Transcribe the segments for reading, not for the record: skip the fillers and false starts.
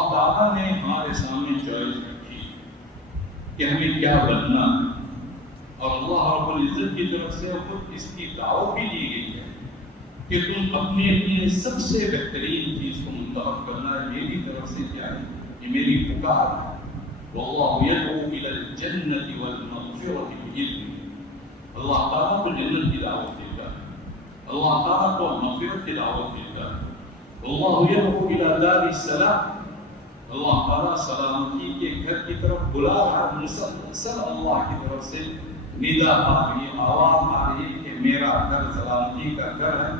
اللہ تعالیٰ نے ہمارے سامنے چوائس رکھی کہ ہمیں کیا بننا ہے، اور اللہ رب العزت کی طرف سے خود اس کی دعوت بھی دی گئی ہے کہ تم اپنی سب سے بہترین چیز کو منتخب کرنا ہے، میری طرف سے کیا ہے، یہ میری پکار ہے۔ واللہ یدعو الی الجنۃ والمغفرۃ بإذنہ، اللہ تعالیٰ کو جنت کی دعوت دیتا ہے، اللہ تعالیٰ کو مغفرت کی دعوت دیتا ہے۔ واللہ یدعو الی دار السلام، اللہ تعالیٰ سلامتی کے گھر کی طرف بلا رہا ہے، مسلسل اللہ کی طرف سے ندا آ رہی ہے، آواز آ رہی ہے کہ میرا گھر سلامتی کا گھر ہے،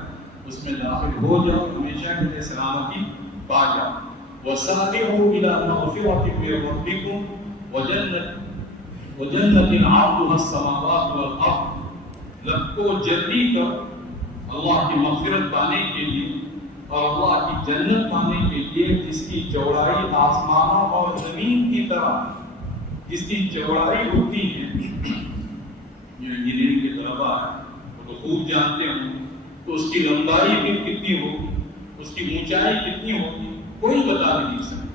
اس میں داخل ہو جاؤ، ہمیشہ کے لیے سلامتی پا جاؤ۔ وَسَارِعُوا إِلَىٰ مَغْفِرَةٍ مِّن رَّبِّكُمْ وَجَنَّةٍ عَرْضُهَا السَّمَاوَاتُ وَالْأَرْضُ، لب کو جلدی کر اللہ کی مغفرت پانے کے لیے اور اللہ کی جنت پانے کے لیے، جس کی چوڑائی آسمانوں اور زمین کی طرح، جس کی چوڑائی ہوتی ہے، جو انجینئرنگ کے طلباء ہیں وہ تو خوب جانتے ہوں، تو اس کی لمبائی بھی کتنی ہوگی، اس کی اونچائی کتنی ہوگی، کوئی بتا نہیں سکتا۔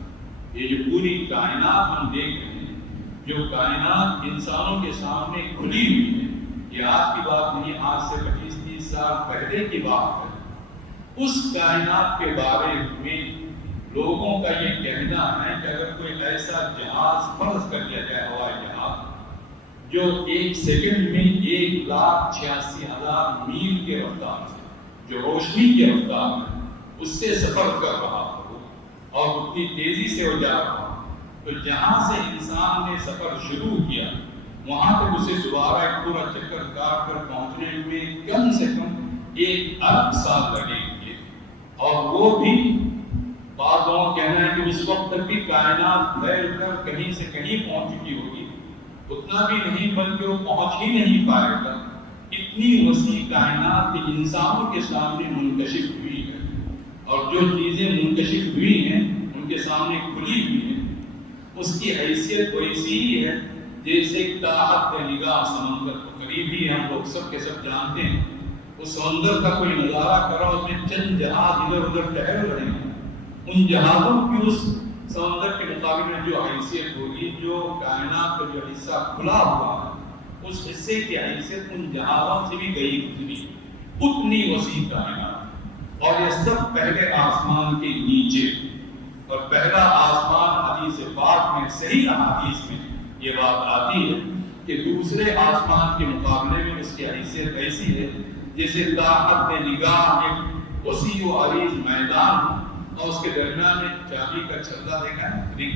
یہ جو پوری کائنات ہم دیکھ رہے ہیں، جو کائنات انسانوں کے سامنے کھلی ہوئی ہے، یہ آج کی بات نہیں، آج سے 25-30 سال پہلے کی بات ہے۔ اس کائنات کے بارے میں لوگوں کا یہ کہنا ہے کہ اگر کوئی ایسا جہاز فرض کر لیا جائے، ہوائی جہاز، جو 1 سیکنڈ میں 1,86,000 میل کے رفتار سے، جو روشنی کی رفتار ہے اس سے سفر کر رہا ہو اور اتنی تیزی سے ہو جا رہا ہو، تو جہاں سے انسان نے سفر شروع کیا وہاں تک اسے دوبارہ ایک پورا چکر کاٹ کر پہنچنے میں کم سے کم 1 ارب سال لگیں گے، اور وہ بھی بعض لوگوں کا کہنا ہے کہ اس وقت تک بھی کائنات پھیل کر کہیں سے کہیں پہنچ چکی ہوگی، اتنا بھی نہیں بلکہ وہ پہنچ ہی نہیں پائے گا۔ اتنی وسیع کائنات کی انسانوں کے سامنے منکشف ہوئی ہے، اور جو چیزیں منکشف ہوئی ہیں ان کے سامنے کھلی ہوئی ہیں، اس کی حیثیت ویسی ہی ہے جیسے تاحت نگاہ سمندر کو، قریب ہی ہم لوگ سب کے سب جانتے ہیں، اس سمندر کا کوئی نظارہ کرو، اس میں چند جہاز ادھر ادھر ٹہل رہے ہیں، ان جہازوں کی اس سمندر کے مقابلے میں جو حیثیت ہوگی، جو کائنات کا جو حصہ کھلا ہوا ہے، اس حصے کی حیثیت ان جہازوں سے بھی گئی گزری، اتنی وسیع کائنات۔ اور یہ سب پہلے آسمان کے نیچے، اور پہلا آسمان حدیث پاک میں، صحیح احادیث میں یہ بات آتی ہے کہ دوسرے آسمان کے مقابلے میں اس کی حیثیت ایسی ہے جیسے طاقت نگاہ ایک وسیع و عریض میدان اور اس کے درمیان میں چابی کا چھلہ دیکھا ہے رنگ،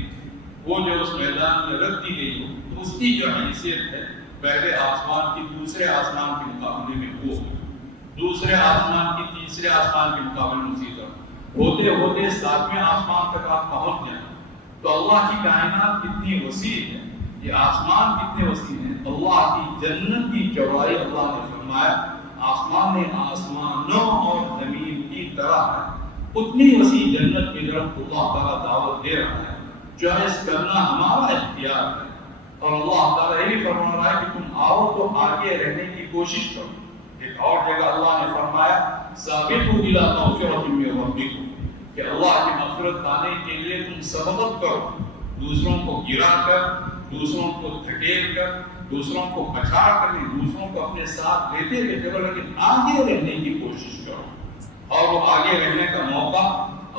وہ جو اس میدان میں رکھ دی گئی ہو، تو اس کی جو حیثیت ہے پہلے آسمان کی دوسرے آسمان کے مقابلے میں وہ، دوسرے آسمان کی تیسرے آسمان کے مقابلے میں اسی طرح ہوتے ہوتے 7ویں آسمان تک آپ پہنچ جائیں تو اللہ کی کائنات کتنی وسیع ہے، یہ آسمان کتنے وسیع ہیں۔ اللہ کی جنت کی چوڑائی، اللہ نے فرمایا آسمان نے آسمانوں اور زمین کی طرح ہے، اتنی وسیع جنت کی طرف اللہ تعالیٰ دعوت دے رہا ہے۔ چوائس کرنا ہمارا اختیار ہے، اور اللہ تعالیٰ یہ بھی فرما رہا ہے کہ تم آؤ تو آگے رہنے کی کوشش کرو۔ ایک اور جگہ اللہ نے فرمایا سابقوا الی مغفرۃ من ربکم، کہ اللہ کی مغفرت پانے کے لیے تم سبقت کرو، دوسروں کو گرا کر، دوسروں کو دھکیل کر، دوسروں کو پچھاڑ کر، دوسروں کو اپنے ساتھ لیتے ہوئے چلو، لیکن آگے رہنے کی کوشش کرو۔ اور وہ آگے رہنے کا موقع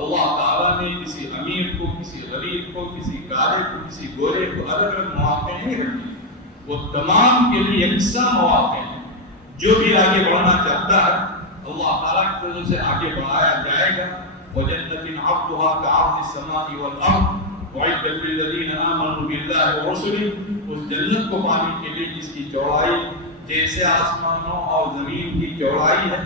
اللہ تعالیٰ نے کسی امیر کو، کسی غریب کو، کسی کالے کو، کسی گورے کو الگ الگ مواقع نہیں رکھے، وہ تمام کے لیے یکساں مواقع ہیں۔ جو بھی آگے بڑھنا چاہتا ہے اللہ تعالیٰ کی طرف سے آگے بڑھایا جائے گا۔ وَجَنَّةٍ عَرْضُهَا كَعَرْضِ السَّمَاءِ وَالْأَرْضِ وَأُعِدَّتْ لِلَّذِينَ آمَنُوا بِاللَّهِ وَرُسُلِهِ، اس جنت کو پانے کے لیے جس کی چوڑائی جیسے آسمانوں اور زمین کی چوڑائی ہے،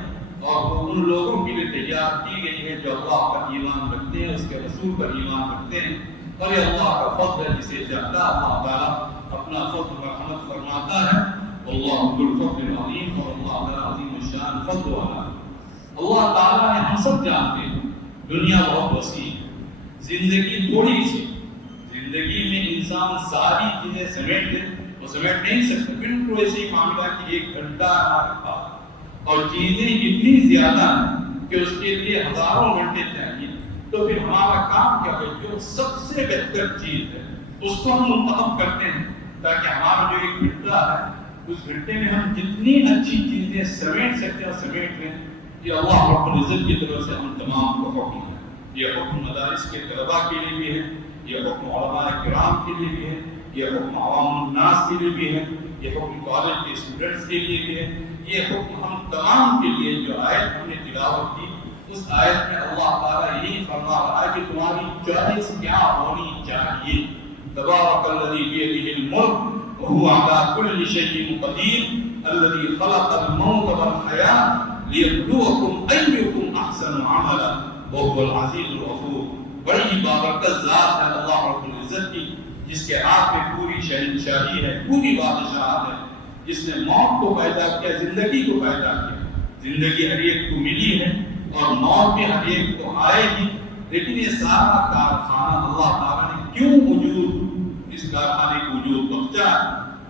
اور وہ ان لوگوں کے لیے تیار کی گئی ہے جو اللہ پر ایمان رکھتے ہیں، اس کے رسول پر ایمان رکھتے ہیں۔ اور یہ اللہ کا فضل ہے، جسے چاہتا اللہ تعالیٰ اپنا فضل مرحمت فرماتا ہے۔ اللہ ذو الفضل العظیم، اور اللہ تعالیٰ عظیم الشان فضل والا ہے۔ اللہ تعالیٰ نے، ہم سب جانتے ہیں دنیا بہت وسیع ہے، زندگی تھوڑی سی، زندگی میں انسان ساری چیزیں سمیٹ لے وہ سمیٹ نہیں سکتا، بالکل ایسے ہی معاملہ کہ 1 گھنٹہ ہمارے پاس، اور چیزیں اتنی زیادہ ہیں کہ اس کے لیے ہزاروں گھنٹے چاہیے۔ تو پھر ہمارا کام کیا ہے؟ جو سب سے بہتر چیز ہے اس کو ہم منتخب کرتے ہیں، تاکہ ہمارا جو ایک گھنٹہ ہے اس گھنٹے میں ہم جتنی اچھی چیزیں سمیٹ سکتے ہیں سمیٹ لیں۔ یہ اللہ رب العزت کی طرف سے ہم تمام کو حکم ہے۔ یہ حکم مدارس کے طلباء کے لیے بھی ہے، یہ حکم علماء کرام کے لیے بھی ہے، یہ حکم عوام الناس کے لیے بھی ہے، یہ حکم کالج کے اسٹوڈنٹس کے لیے بھی ہے، یہ حکم ہم تمام کے لیے۔ جو آیت ہم نے تلاوت کی اس آیت میں اللہ تعالیٰ یہی فرما رہا ہے کہ تمہاری چوائس کیا ہونی چاہیے۔ تبارک الذی بیدہ الملک وہو علی کل شیء قدیر الذی خلق الموت والحیاۃ لیبلوکم ایکم احسن عملا وہو العزیز الغفور۔ بڑی بابرکت ذات ہے اللہ رب العزت کی، جس کے ہاتھ میں پوری شہنشاہی ہے، پوری بادشاہت ہے، جس نے موت کو پیدا کیا، زندگی کو پیدا کیا۔ زندگی ہر ایک کو ملی ہے اور موت بھی ہر ایک کو آئے گی، لیکن یہ سارا کارخانہ اللہ تعالیٰ نے کیوں اس کارخانے کو وجود بخشا؟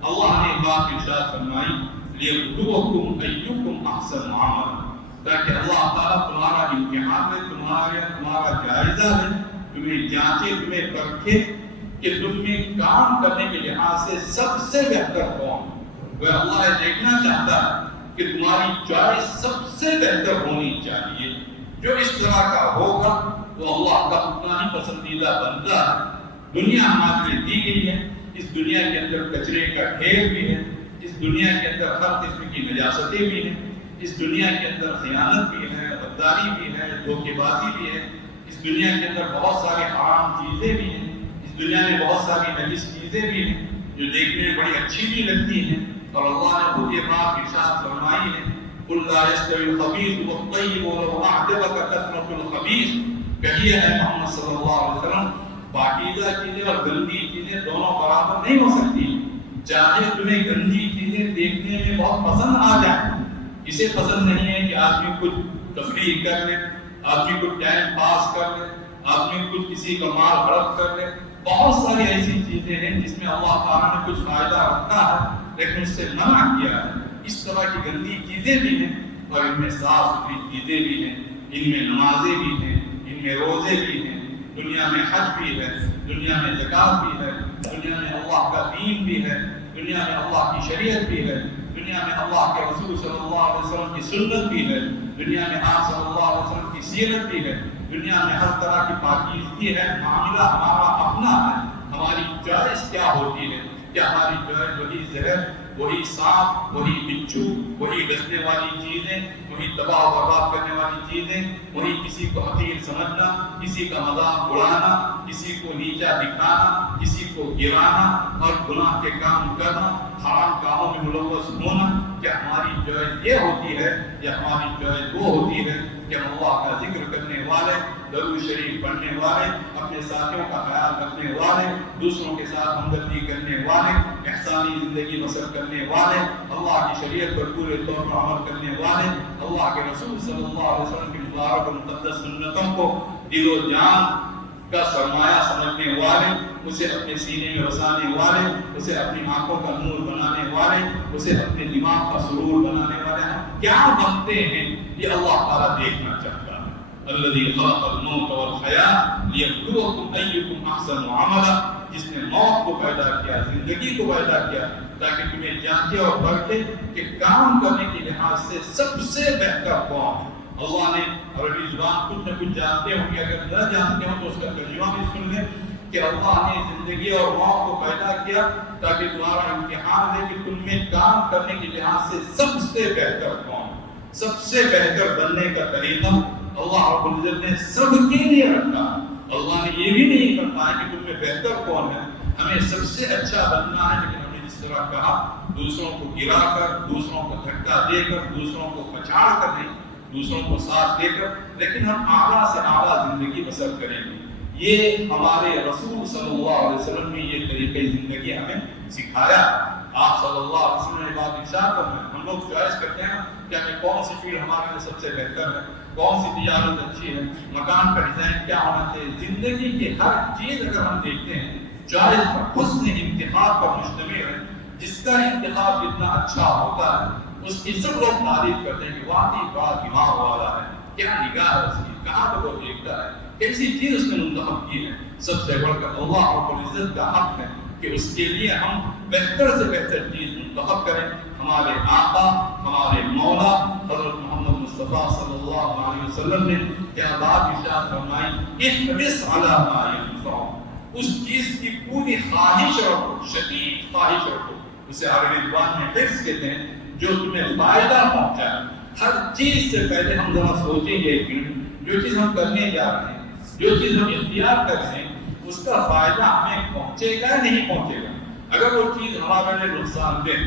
اللہ نے بات ارشاد فرمائی لیبلوکم ایکم احسن عملا، تاکہ اللہ تعالیٰ تمہارا امتحان ہے، تمہارا جائزہ ہے، تمہیں جانچے، تمہیں پرکھے کہ تم میں کام کرنے کے لحاظ سے سب سے بہتر کون ہے۔ وہ اللہ یہ دیکھنا چاہتا ہے کہ تمہاری چوائس سب سے بہتر ہونی چاہیے۔ جو اس طرح کا ہوگا وہ اللہ کا اتنا ہی پسندیدہ بنتا ہے۔ دنیا ہمارے لیے دی گئی ہے، اس دنیا کے اندر کچرے کا ڈھیر بھی ہے، اس دنیا کے اندر ہر قسم کی نجاستیں بھی ہیں، اس دنیا کے اندر خیانت بھی ہے، غداری بھی ہے، دھوکے بازی بھی ہے، اس دنیا کے اندر بہت سارے حرام چیزیں بھی ہیں، اس دنیا میں بہت ساری نجس چیزیں بھی ہیں جو دیکھنے میں بڑی اچھی بھی لگتی ہیں، اور اللہ نے خود یہ بات ارشاد فرمائی ہے قل لا يستوي الخبيث والطيب ولو اعجبك كثرة الخبيث۔ کہیے ہے محمد صلی اللہ علیہ وسلم، پاکیزہ چیزیں اور گندی چیزیں دونوں برابر نہیں ہو سکتی۔ چاہے تمہیں گندی چیزیں دیکھنے میں بہت پسند آ جائیں، اسے پسند نہیں ہے کہ آدمی کچھ تفریح کر لے، آدمی کچھ ٹائم پاس کر لے، آدمی کچھ کسی کا مال ہڑپ کر لے۔ بہت ساری ایسی چیزیں ہیں جس میں اللہ تعالیٰ نے کچھ فائدہ رکھا ہے لیکن اس سے منع کیا ہے۔ اس طرح کی گندی چیزیں بھی ہیں اور ان میں صاف ستھری چیزیں بھی ہیں، ان میں نمازیں بھی ہیں، ان میں روزے بھی ہیں، دنیا میں حج بھی ہے، دنیا میں زکوٰۃ بھی ہے، دنیا میں اللہ کا دین بھی ہے، دنیا میں اللہ کی شریعت بھی ہے، دنیا میں اللہ کے رسول صلی اللہ علیہ وسلم کی سنت بھی ہے، دنیا میں آپ صلی اللہ علیہ وسلم کی سیرت بھی ہے، دنیا میں ہر طرح کی پاکیزگی ہے۔ معاملہ ہمارا اپنا ہے، ہماری چوائس کیا ہوتی ہے؟ کیا ہماری چوائس وہی زہر، وہی سانپ، وہی بچھو، وہی ڈسنے والی چیزیں، وہی تباہ و برباد کرنے والی چیزیں، وہی کسی کو حقیر سمجھنا، کسی کا مذاق اڑانا، کسی کو نیچا دکھانا، کسی کو گرانا اور گناہ کے کام کرنا، حرام کاموں میں ملوث ہونا؟ کیا ہماری چوائس یہ ہوتی ہے یا ہماری چوائس وہ ہوتی ہے کہ ہم اللہ کا ذکر کرنے والے، درود شریف پڑھنے والے، اپنے ساتھیوں کا خیال رکھنے والے، دوسروں کے ساتھ ہمدردی کرنے والے، احسانی زندگی بسر کرنے والے، اللہ کی شریعت پر پورے طور پر عمل کرنے والے، اللہ کے رسول صلی اللہ علیہ وسلم کی مبارک و مقدس سنتوں کو دل و جان کا سرمایہ سمجھنے والے، اسے اپنے سینے میں بسانے والے، اسے اپنی آنکھوں کا نور بنانے والے، اسے اپنے دماغ کا سرور بنانے والے ہیں۔ کیا بنتے ہیں یہ اللہ تعالیٰ دیکھنا چاہتا ہے۔ الذی خلق الموت والحیاۃ لیبلوکم ایکم احسن عملا، جس نے موت کو پیدا کیا، زندگی کو پیدا کیا، تاکہ تمہیں جانچے اور پرکھے کہ کام کرنے کے لحاظ سے سب سے بہتر کون ہے۔ اللہ نے عربی زبان کچھ نہ کچھ جانتے ہوں گے، اگر نہ جانتے ہوں تو اس کا ترجمہ بھی سن لیں کہ اللہ نے زندگی اور موت کو پیدا کیا تاکہ تمہارا امتحان ہے کہ تم میں کام کرنے کے لحاظ سے سب سے بہتر کون ہے۔ سب سے بہتر بننے کا طریقہ اللہ رب العزت نے سب کے لیے رکھا۔ اللہ نے یہ بھی نہیں فرمایا کہ تم میں بہتر کون ہے، ہمیں سب سے اچھا بننا ہے، لیکن ہم نے جس طرح کہا دوسروں کو گرا کر، دوسروں کو دھکا دے کر، دوسروں کو پچھاڑ کر نہیں، دوسروں کو ساتھ دے کر، لیکن ہم اعلیٰ سے اعلیٰ زندگی بسر کریں گے۔ یہ ہمارے رسول صلی اللہ علیہ وسلم نے یہ طریقہ زندگی ہمیں سکھایا۔ آپ صلی اللہ علیہ وسلم نے بات ارشاد فرمائی، ہم لوگ چوائس کرتے ہیں کہ ہمیں کون سی فیلڈ ہمارے لیے سب سے بہتر ہے، کون سی تجارت اچھی ہے، مکان کا ڈیزائن کیا ہونا چاہیے۔ زندگی کی ہر چیز اگر ہم دیکھتے ہیں چوائس پر، حسن انتخاب پر مشتمل ہے۔ جس کا انتخاب جتنا اچھا ہوتا ہے اس کی سب لوگ تعریف کرتے ہیں کہ واقعی بڑا دماغ والا ہے، کیا نگاہ ہے اس کی، کہاں تک وہ دیکھتا ہے، کیسی چیز اس نے منتخب کی ہے. سب سے بڑھ کر اللہ رب العزت کا حق ہے کہ اس کے لیے ہم بہتر سے بہتر چیز منتخب کریں. ہمارے آقا، ہمارے مولا حضرت محمد مصطفیٰ صلی اللہ علیہ وسلم نے کیا بات ارشاد فرمائی، احرص علی ما ينفعک، اس چیز کی پوری خواہش رکھو، شدید خواہش رکھو. اسے عربی زبان میں حرص کہتے ہیں، جو تمہیں فائدہ پہنچائے. ہر چیز سے پہلے ہم ذرا سوچیں گے کہ جو چیز ہم کرنے جا رہے ہیں، جو چیز ہم اختیار کر رہے ہیں، اس کا فائدہ ہمیں پہنچے گا نہیں پہنچے گا. اگر وہ چیز ہمارے لیے نقصان دہ،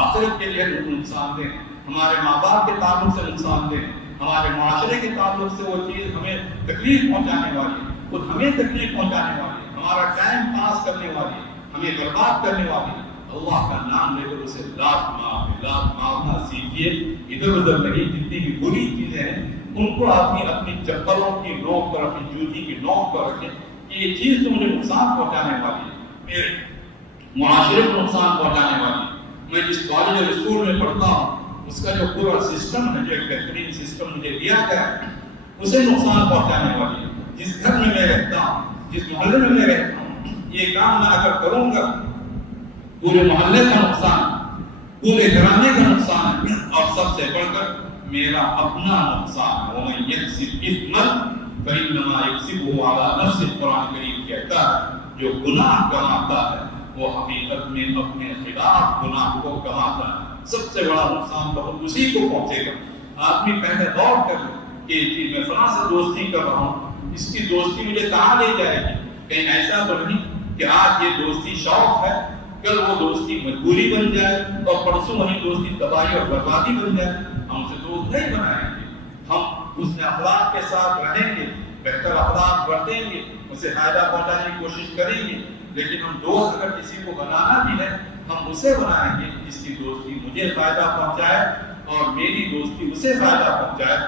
آخرت کے لیے نقصان دہ، ہمارے ماں باپ کے تعلق سے نقصان دہ، ہمارے معاشرے کے تعلق سے وہ چیز ہمیں تکلیف پہنچانے والی ہے، خود ہمیں تکلیف پہنچانے والی ہے، ہمارا ٹائم پاس کرنے والی ہے، ہمیں برباد کرنے والی ہے، اللہ کا نام لے کر اسے لاکھ مارنا سیکھیے. ادھر ادھر لگی جتنی بھی بری چیزیں ہیں ان کو اپنی چپلوں کی نوک پر، اپنی جوتی کی نوک پر رکھیں کہ یہ چیز تو مجھے نقصان پہنچانے والی ہے، میرے معاشرے کو نقصان پہنچانے والی ہے. میں جس کالج اور اسکول میں پڑھتا ہوں اس کا جو پورا سسٹم ہے، جو ایک بہترین سسٹم مجھے دیا گیا ہے، اسے نقصان پہنچانے والی ہے. جس گھر میں رہتا ہوں، جس محلے میں رہتا ہوں، یہ کام میں اگر کروں گا پورے محلے کا نقصان، پورے گھرانے کا نقصان ہے، اور سب سے بڑھ کر میرا اپنا نقصان. وَمَن يَكْسِبْ إِثْمًا فَإِنَّمَا يَكْسِبُهُ عَلَىٰ نَفْسِهِ. قرآن کریم کہتا ہے جو گناہ کماتا ہے وہ حقیقت میں اپنے خلاف گناہ کو کماتا ہے. سب سے بڑا نقصان بہت اسی کو پہنچے گا. آدمی پہلے غور کر کہ میں فلاں سے دوستی کر رہا ہوں، اس کی دوستی مجھے کہاں لے جائے گی. کہیں ایسا تو نہیں کہ آج یہ دوستی شوق ہے، کل وہ دوستی مجبوری بن جائے، اور پرسوں وہی دوستی تباہی اور بربادی بن جائے. ہم سے دوست نہیں بنائیں گے، ہم اس اخلاق کے ساتھ رہیں گے، بہتر اخلاق برتیں گے، اسے فائدہ پہنچانے کی کوشش کریں گے. لیکن ہم دوست اگر کسی کو بنانا بھی ہے، ہم اسے بنائیں گے جس کی دوستی مجھے فائدہ پہنچائے اور میری دوستی اسے فائدہ پہنچائے.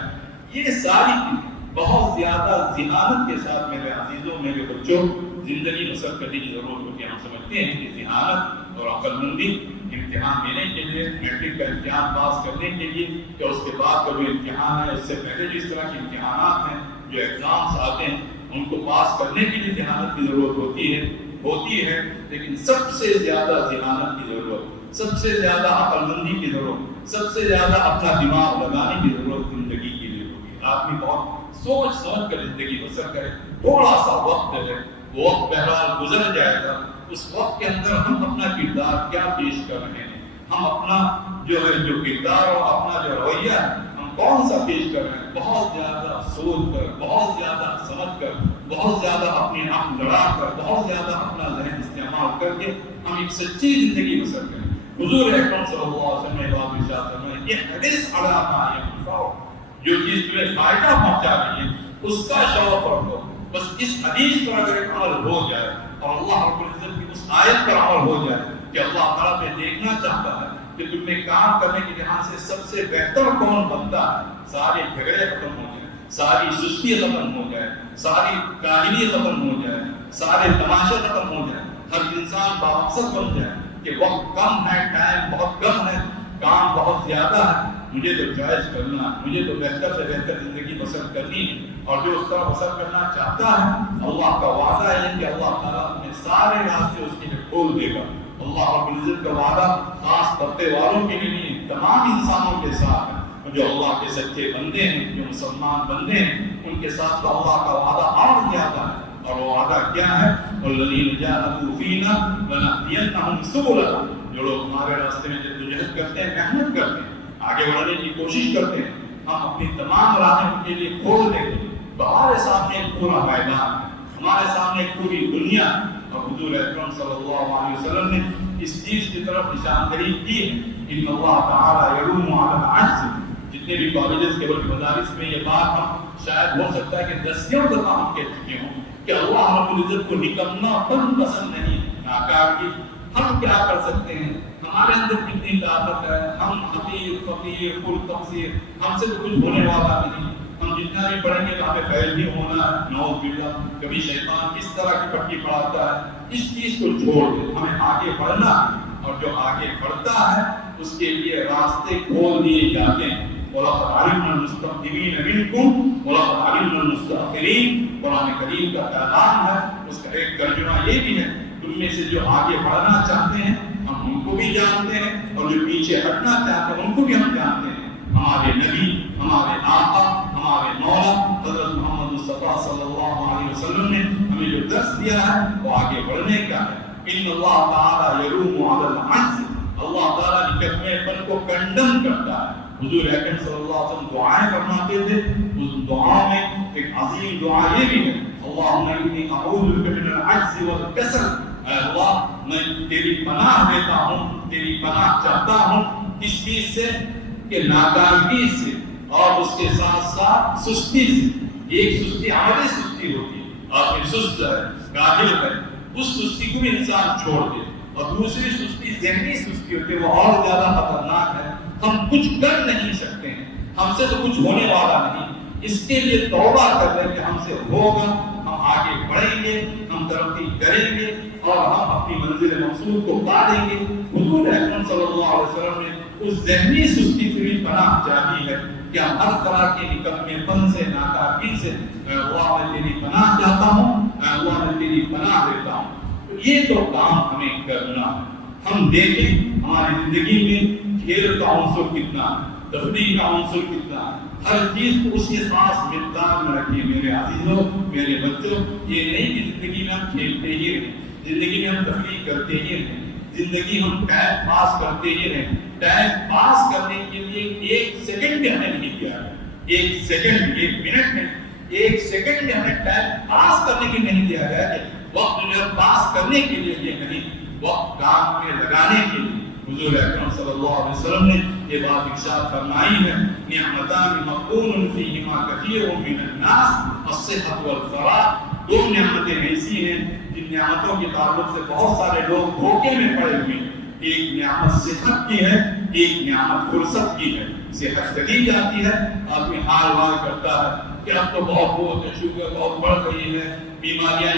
یہ ساری چیزیں بہت زیادہ ذہانت کے ساتھ میرے عزیزوں، میرے بچوں، زندگی بسر کرنے کی ضرورت ہوتی ہے. ہم سمجھتے ہیں کہ ذہانت اور عقل مندی امتحان دینے کے لیے، میٹرک کا امتحان پاس کرنے کے لیے، کہ اس کے بعد کا جو امتحان ہے، اس سے پہلے جس طرح کے امتحانات ہیں، جو ایگزامس آتے ہیں، ان کو پاس کرنے کے لیے ذہانت کی ضرورت ہوتی ہے. لیکن سب سے زیادہ ذہانت کی ضرورت، سب سے زیادہ عقل مندی کی ضرورت، سب سے زیادہ اپنا دماغ لگانے کی ضرورت زندگی کے لیے ہوگی. آدمی بہت سوچ سمجھ کر زندگی بسر کرے. تھوڑا سا وقت ہے، وہ وقت بہرحال گزر جائے گا. اس وقت کے اندر ہم اپنا کردار کیا پیش کر رہے ہیں، ہم اپنا جو کردار اور اپنا جو رویہ ہے ہم کون سا پیش کر رہے ہیں. بہت زیادہ سوچ کر، بہت زیادہ سمجھ کر، بہت زیادہ اپنے آپ لڑا کر، بہت زیادہ اپنا ذہن استعمال کر کے ہم ایک سچی زندگی بسر کریں. حضور اکرم صلی اللہ علیہ وسلم نے بات ارشاد فرمائی، احرص علی ما ينفعک، جو چیز تمہیں فائدہ پہنچا رہی ہے اس کا شوق رکھو. بس اس حدیث پر اگر ایک عمل ہو جائے اور اللہ رب العزت کی اس آیت پر عمل ہو جائے کہ اللہ تعالیٰ پہ دیکھنا چاہتا ہے کہ تم میں کام کرنے کے لحاظ سے سب سے بہتر کون بنتا ہے، سارے جھگڑے ختم ہو جائیں، ساری سستی ختم ہو جائے، ساری کاہلی ختم ہو جائے، سارے تماشے ختم ہو جائیں، ہر انسان بامقصد بن جائے کہ وقت کم ہے، ٹائم بہت کم ہے، کام بہت زیادہ ہے، مجھے تو چوائس کرنا، مجھے تو بہتر سے بہتر زندگی بسر کرنی ہے. اور جو اس طرح بسر کرنا چاہتا ہے، اللہ کا وعدہ ہے کہ اللہ تعالیٰ اپنے سارے راستے اس کے لیے کھول دے گا. اللہ رب العزت کا وعدہ خاص طبقے والوں کے لیے نہیں، تمام انسانوں کے ساتھ ہے. جو اللہ کے سچے بندے ہیں، جو مسلمان بندے ہیں، ان کے ساتھ تو اللہ کا وعدہ اور زیادہ ہے. اور وہ وعدہ کیا ہے؟ وَالَّذِينَ جَاهَدُوا فِينَا لَنَهْدِيَنَّهُمْ سُبُلَنَا. جو لوگ ہمارے راستے میں جدوجہد کرتے ہیں، محنت کرتے ہیں، آگے بڑھنے کی کوشش کرتے ہیں، ہم اپنی تمام راہیں ان کے لیے کھول دیں گے. تو ہمارے سامنے ایک پورا میدان ہے، ہمارے سامنے ایک پوری دنیا. اور حضور اکرم صلی اللہ علیہ وسلم نے اس چیز کی طرف نشاندہی کی ہے. ان اللہ تعالیٰ یروم علی العجز. جتنے بھی کالجز کے بلکہ مدارس میں یہ بات ہم شاید ہو سکتا ہے کہ دسیوں دفعہ ہم کہہ چکے ہوں کہ اللہ رب العزت کو نکمنا پن پسند نہیں، ناکارگی. ہم کیا کر سکتے ہیں، ہمارے اندر کتنی طاقت ہے، ہم حقیر فقیر کل تقصیر، ہم سے تو کچھ ہونے والا نہیں. ہم جتنا بھی پڑھیں گے تو ہمیں فیل بھی ہونا ہے، نعوذ باللہ. کبھی شیطان کس طرح کی پٹی پڑھاتا ہے، اس چیز کو چھوڑ دے، ہمیں آگے بڑھنا ہے. اور جو آگے بڑھتا ہے اس کے لیے راستے کھول دیے جاتے ہیں. وَلَقَدْ عَلِمْنَا الْمُسْتَقْدِمِينَ مِنْكُمْ وَلَقَدْ عَلِمْنَا الْمُسْتَأْخِرِينَ۔ قرآن کریم کا پیغام ہے، اس کا ایک ترجمہ یہ بھی ہے، تم میں سے جو آگے بڑھنا چاہتے ہیں ہم ان کو بھی جانتے ہیں، اور جو پیچھے ہٹنا چاہتے ہیں ان کو بھی ہم جانتے ہیں۔ ہمارے نبی، ہمارے آقا، ہمارے مولا حضرت محمد مصطفیٰ صلی اللہ علیہ وسلم نے ہمیں جو درس دیا ہے وہ آگے بڑھنے کا ہے۔ ان اللہ تعالی یلوم علی العجز، اللہ تعالیٰ نکمے پن کو کنڈم کرتا ہے۔ حضور اکرم صلی اللہ علیہ وسلم دعائیں فرماتے تھے، اس دعاؤں میں ایک عظیم دعا یہ بھی ہے، اللہم انی اعوذ بک من العجز والکسل، اے اللہ میں تیری پناہ دیتا ہوں، تیری پناہ چاہتا ہوں اس چیز سے کہ ناکارگی سے اور اس کے ساتھ ساتھ سستی سے۔ ایک سستی عملی سستی ہوتی ہے، آپ سست ہے، کاہل ہے، اس سستی کو بھی انسان چھوڑ دے، اور دوسری سستی ذہنی سستی ہوتی ہے، وہ اور زیادہ خطرناک ہے۔ ہم کچھ کر نہیں سکتے ہیں، ہم سے تو کچھ ہونے والا نہیں، اس کے لیے توبہ کر لیں کہ ہم سے ہوگا، ہم آگے بڑھیں گے، ہم ترقی کریں گے اور ہم اپنی منزل مقصود کو پا دیں گے۔ حضور اکرم صلی اللہ علیہ وسلم نے اس ذہنی سستی سے بھی پناہ چاہی ہے کہ ہم ہر طرح کے نکمے پن سے، ناکارگی سے، اے اللہ میں تیری پناہ چاہتا ہوں، اے اللہ میں تیری پناہ دیتا ہوں۔ تو یہ تو کام ہمیں کرنا ہے۔ ہم دیکھیں ہماری زندگی میں کھیل کا عنصر کتنا ہے، تفریح کا عنصر کتنا ہے، ہر چیز کو اس کے خاص مقدار میں رکھیے۔ میرے عزیزوں، میرے بچوں، یہ نہیں کہ زندگی میں ہم کھیلتے ہی رہیں، زندگی میں ہم تفریح کرتے ہی رہیں، زندگی ہم ٹائم پاس کرتے ہی رہیں۔ ٹائم پاس کرنے کے لیے ایک سیکنڈ بھی ہمیں نہیں دیا ہے، ایک سیکنڈ، ایک منٹ نہیں، ایک سیکنڈ بھی ہمیں ٹائم پاس کرنے کے لیے نہیں دیا گیا ہے۔ وقت جو پاس کرنے کے لیے یہ نہیں، وقت کام میں لگانے کے لیے۔ حضور اکرم صلی اللہ علیہ وسلم نے یہ بات ارشاد فرمائی ہے، نعمتان مغبون فیہما کثیر من الناس الصحۃ والفراغ۔ دو نعمتیں ایسی ہیں جن نعمتوں کے تعلق سے بہت سارے لوگ دھوکے میں پڑے ہوئے ہیں۔ ایک نعمت صحت کی ہے، ایک نعمت فرصت کی ہے۔ صحت چلی جاتی ہے، آدمی حال وال کرتا ہے کہ اب تو بہت شوگر بہت بڑھ رہی ہے، بیماریاں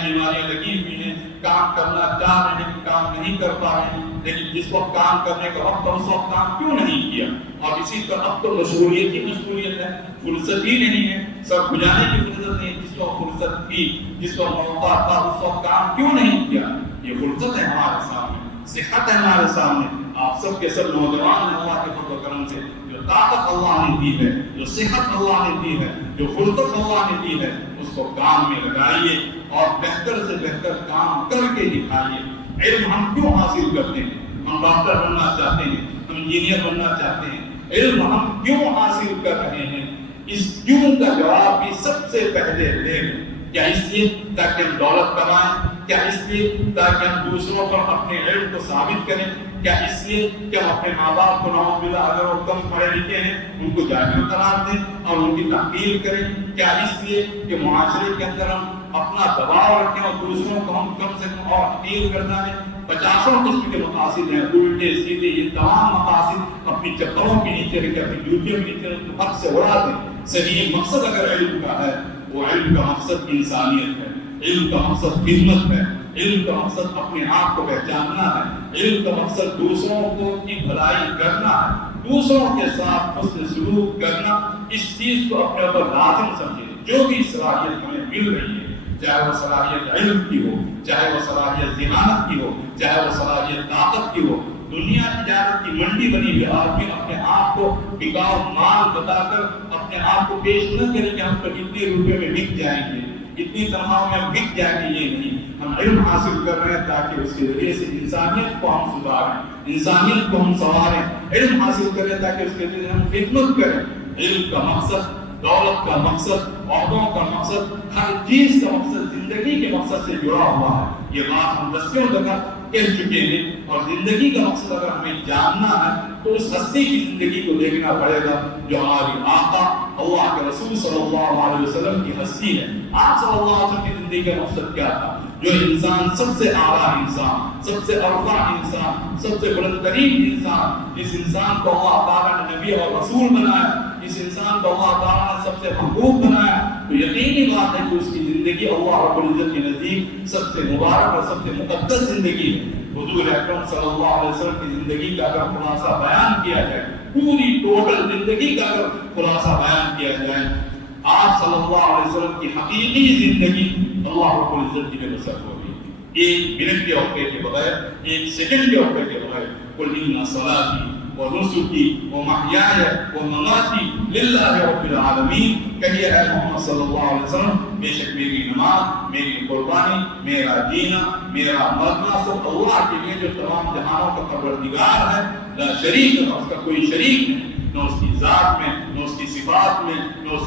لگی ہوئی ہیں، کام کرنا چاہ رہے ہیں، کام نہیں کر پا رہے ہیں، لیکن جس وقت کام کرنے کا وقت اس وقت کام کیوں نہیں کیا؟ اور اسی طرح اب تو مشغولیت ہی مشغولیت ہے، فرصت ہی نہیں ہے، سب بجانے کی فرصت نہیں ہے۔ جس وقت فرصت تھی، جس وقت موقع تھا، اس وقت کام کیوں نہیں کیا؟ یہ فرصت ہے ہمارے سامنے، صحت ہے ہمارے سامنے۔ آپ سب کے سب نوجوان ہیں، اللہ کے فضل و کرم سے جو طاقت اللہ نے دی ہے، جو صحت اللہ نے دی ہے، جو فرصت اللہ نے دی ہے، اس کو کام میں لگائیے اور بہتر سے بہتر کام کر کے دکھائیے۔ علم ہم کیوں حاصل کرتے ہیں؟ ہم ڈاکٹر بننا چاہتے ہیں، ہم انجینئر بننا چاہتے ہیں، علم ہم کیوں حاصل کر رہے ہیں؟ اس کیوں کا جواب بھی سب سے پہلے دیں۔ کیا اس لیے تاکہ ہم دولت کمائیں؟ کیا اس لیے تاکہ ہم دوسروں پر اپنے علم کو ثابت کریں؟ کیا اس لیے کہ ہم اپنے ماں باپ کو نعوذ باللہ اگر وہ کم پڑھے لکھے ہیں ان کو جاہل قرار دیں اور ان کی تحقیر کریں؟ کیا اس لیے کہ معاشرے کے اندر ہم اپنا دباؤ رکھیں اور دوسروں کو ہم کم سے کم اور تحقیر کر ڈالیں؟ 50 قسم کے مقاصد ہیں، الٹے سیدھے، یہ تمام مقاصد اپنی چپلوں کے نیچے رکھ کے، اپنی جوتیوں کے نیچے رکھ کے حق سے اڑا دیں۔ صحیح مقصد اگر علم کا ہے، وہ علم کا مقصد انسانیت ہے، علم کا مقصد خدمت ہے، علم کا مقصد اپنے آپ کو پہچاننا ہے، علم کا مقصد دوسروں کو کی بھلائی کرنا ہے، دوسروں کے ساتھ حسن سلوک کرنا۔ اس چیز کو اپنے اوپر لازم سمجھیں۔ جو بھی صلاحیت ہمیں مل رہی ہے، چاہے وہ صلاحیت علم کی ہو، چاہے وہ صلاحیت ذہانت کی ہو، چاہے وہ صلاحیت طاقت کی ہو، دنیا تجارت کی منڈی بنی ہوئی آدمی اپنے آپ کو ٹکاؤ مال بتا کر اپنے آپ کو پیش نہ کرے کہ ہم تو اتنے روپے میں بک جائیں گے، اتنی تنخواہوں میں بک جائیں گے۔ یہ نہیں، ہم علم حاصل کر رہے ہیں تاکہ اس کے ذریعے سے انسانیت کو ہم سدھاریں، انسانیت کو ہم سنواریں۔ علم حاصل کریں تاکہ اس کے ذریعے ہم خدمت کریں۔ علم کا مقصد، دولت کا مقصد، عہدوں کا مقصد، ہر چیز کا مقصد زندگی کے مقصد سے جڑا ہوا ہے۔ یہ بات ہم دسیوں جگہ کہہ چکے ہیں، اور زندگی کا مقصد اگر ہمیں جاننا ہے تو اس ہستی کی زندگی کو دیکھنا پڑے گا جو ہماری آقا اللہ کے رسول صلی اللہ علیہ وسلم کی ہستی ہے۔ آپ صلی اللہ علیہ وسلم کی زندگی کا مقصد کیا تھا؟ جو انسان سب سے اعلیٰ انسان، سب سے ارفع انسان، سب سے بلند ترین انسان، جس انسان کو اللہ تعالیٰ نے نبی اور رسول بنایا، جس انسان کو اللہ تعالیٰ نے سب سے محبوب بنایا، تو یقینی بات ہے کہ اس کی زندگی اللہ رب العزت کے نزدیک سب سے مبارک اور سب سے مقدس زندگی ہے۔ حضور اکرم صلی اللہ علیہ وسلم کی زندگی کا اگر خلاصہ بیان کیا جائے، پوری ٹوٹل زندگی کا اگر خلاصہ بیان کیا جائے، آپ صلی اللہ علیہ وسلم کی حقیقی زندگی اللہ رب العزت کی بسر ہو گئی، ایک منٹ کے وقفے کے بغیر، ایک سیکنڈ کے وقفے کے بغیر۔ قل ان صلاتی ونسکی ومحیای ومماتی للہ رب العالمین، کہیے اے محمد صلی اللہ علیہ وسلم، بے شک میری نماز، میری قربانی، میرا جینا، میرا مرنا سب اللہ کے لیے جو تمام جہانوں کا پروردگار ہے، لا شریک ہے، اس کا کوئی شریک نہیں، نہ اس کی ذات میں، نہ اس کی صفات میں، نہ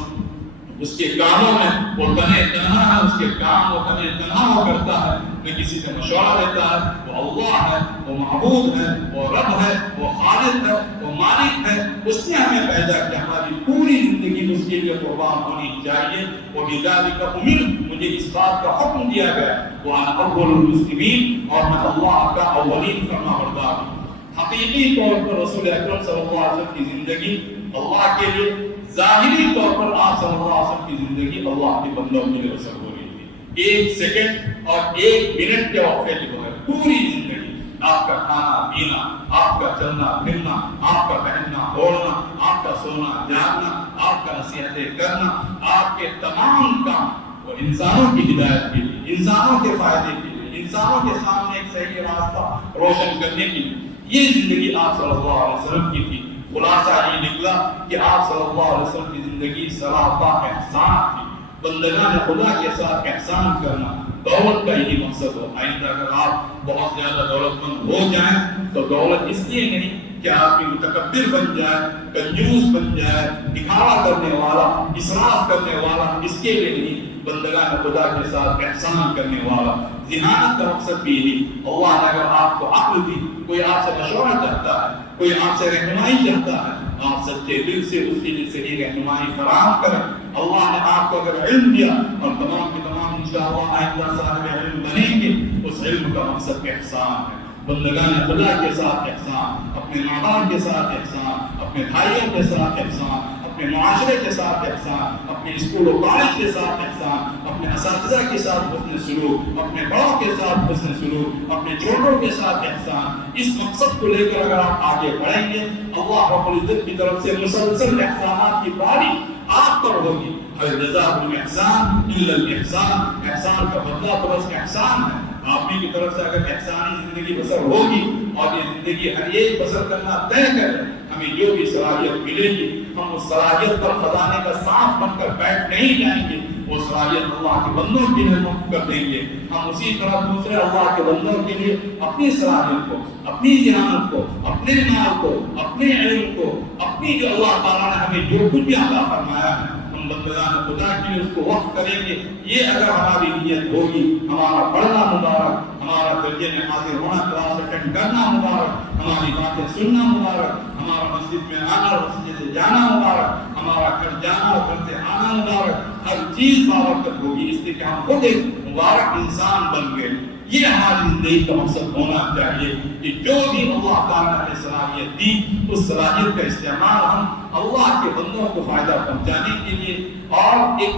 اس کے کاموں میں، وہ تنہا تنہا ہے، اس کے کام وہ تنہا ہوا کرتا ہے، نہ کسی سے مشورہ دیتا ہے، وہ اللہ ہے، وہ معبود ہے، وہ رب ہے، وہ خالق ہے، وہ مالک ہے، اس نے ہمیں پیدا کیا، ہماری پوری زندگی اس کے لیے قربان ہونی چاہیے۔ وَبِذَلِكَ أُمِرْتُ، مجھے اس بات کا حکم دیا گیا، وَأَنَا أَوَّلُ الْمُسْلِمِينَ، اور میں اللہ کا اولین فرمانبردار ہوں۔ حقیقی طور پر رسول اکرم صلی اللہ علیہ وسلم کی زندگی اللہ کے لیے، ظاہری طور پر آپ صلی اللہ علیہ وسلم کی زندگی اللہ کے بندوں کے لیے بسر ہو رہی تھی۔ ایک سیکنڈ اور ایک منٹ کے وقفے کے بغیر پوری زندگی، آپ کا کھانا پینا، آپ کا چلنا پھرنا، آپ کا پہننا اوڑھنا، آپ کا سونا جاگنا، آپ کا نصیحتیں کرنا، آپ کے تمام کام وہ انسانوں کی ہدایت کے لیے، انسانوں کے فائدے کے لیے، انسانوں کے سامنے ایک صحیح راستہ روشن کرنے کے لیے، یہ زندگی آپ صلی اللہ علیہ وسلم کی تھی۔ خلاصہ یہ نکلا کہ آپ صلی اللہ علیہ وسلم کی زندگی سراپا احسان تھی، بندگان خدا کے ساتھ احسان کرنا۔ دولت کا یہی مقصد ہو، آئندہ اگر آپ بہت زیادہ دولت مند ہو جائیں تو دولت اس لیے نہیں کہ آپ کی متکبر بن جائے، کنجوس بن جائے، دکھاوا کرنے والا، اسراف کرنے والا، اس کے لیے نہیں، بندگان خدا کے ساتھ احسان کرنے والا۔ ذہانت کا مقصد بھی یہی، اللہ نے اگر آپ کو عقل دی، کوئی آپ سے مشورہ چاہتا ہے، کوئی آپ سے رہنمائی چاہتا ہے، آپ سچے دل سے اس کے لیے صحیح رہنمائی فراہم کریں۔ اللہ نے آپ کو اگر علم دیا، اور تمام کے تمام انشاءاللہ آئندہ صاحب علم بنیں گے، اس علم کا مقصد احسان ہے۔ بندگان خدا کے ساتھ احسان، اپنے ماں باپ کے ساتھ احسان، اپنے بھائیوں کے ساتھ احسان، اپنے معاشرے کے ساتھ احسان، اپنے اسکول و کالج کے ساتھ احسان، اپنے اساتذہ کے ساتھ حسن سلوک، اپنے بڑوں کے ساتھ حسن سلوک، اپنے چھوٹوں کے ساتھ احسان۔ اس مقصد کو لے کر اگر آپ آگے بڑھیں گے، اللہ رب العزت کی طرف سے مسلسل احسانات کی باری آپ پر ہوگی۔ الجزاء بالاحسان الا الاحسان، احسان کا بدلہ تو بس احسان ہے۔ آپ کی طرف سے اگر احسانی زندگی بسر ہوگی، اور یہ زندگی ہر ایک بسر کرنا طے کرے، ہمیں جو بھی صلاحیت ملے گی، ہم اس صلاحیت پر خزانے کا صاف بن کر بیٹھ نہیں جائیں گے، وہ صلاحیت اللہ کے بندوں کے لیے مقرر کر دیں گے۔ ہم اسی طرح دوسرے اللہ کے بندوں کے لیے اپنی صلاحیت کو، اپنی ذہانت کو، اپنے مال کو، اپنے علم کو، اپنی جو اللہ تعالیٰ نے ہمیں جو کچھ بھی عطا فرمایا ہے، ہم بندگان خدا کے لیے اس کو وقف کریں گے۔ یہ اگر ہماری نیت ہوگی، ہمارا پڑھنا مبارک، ہمارا درجے میں حاضر ہونا، کلاس اٹینڈ کرنا مبارک، ہماری باتیں سننا مبارک، ہمارا مسجد میں آنا اور مسجد سے جانا مبارک، ہمارا گھر جانا اور گھر سے آنا مبارک، ہر چیز بابرکت ہوگی، اس لیے کہ ہم خود ایک مبارک انسان بن گئے۔ یہ ہماری زندگی کا مقصد ہونا چاہیے کہ جو بھی اللہ تعالیٰ نے صلاحیت دی، اس صلاحیت کا استعمال ہم اللہ کے بندوں کو فائدہ پہنچانے کے لیے اور ایک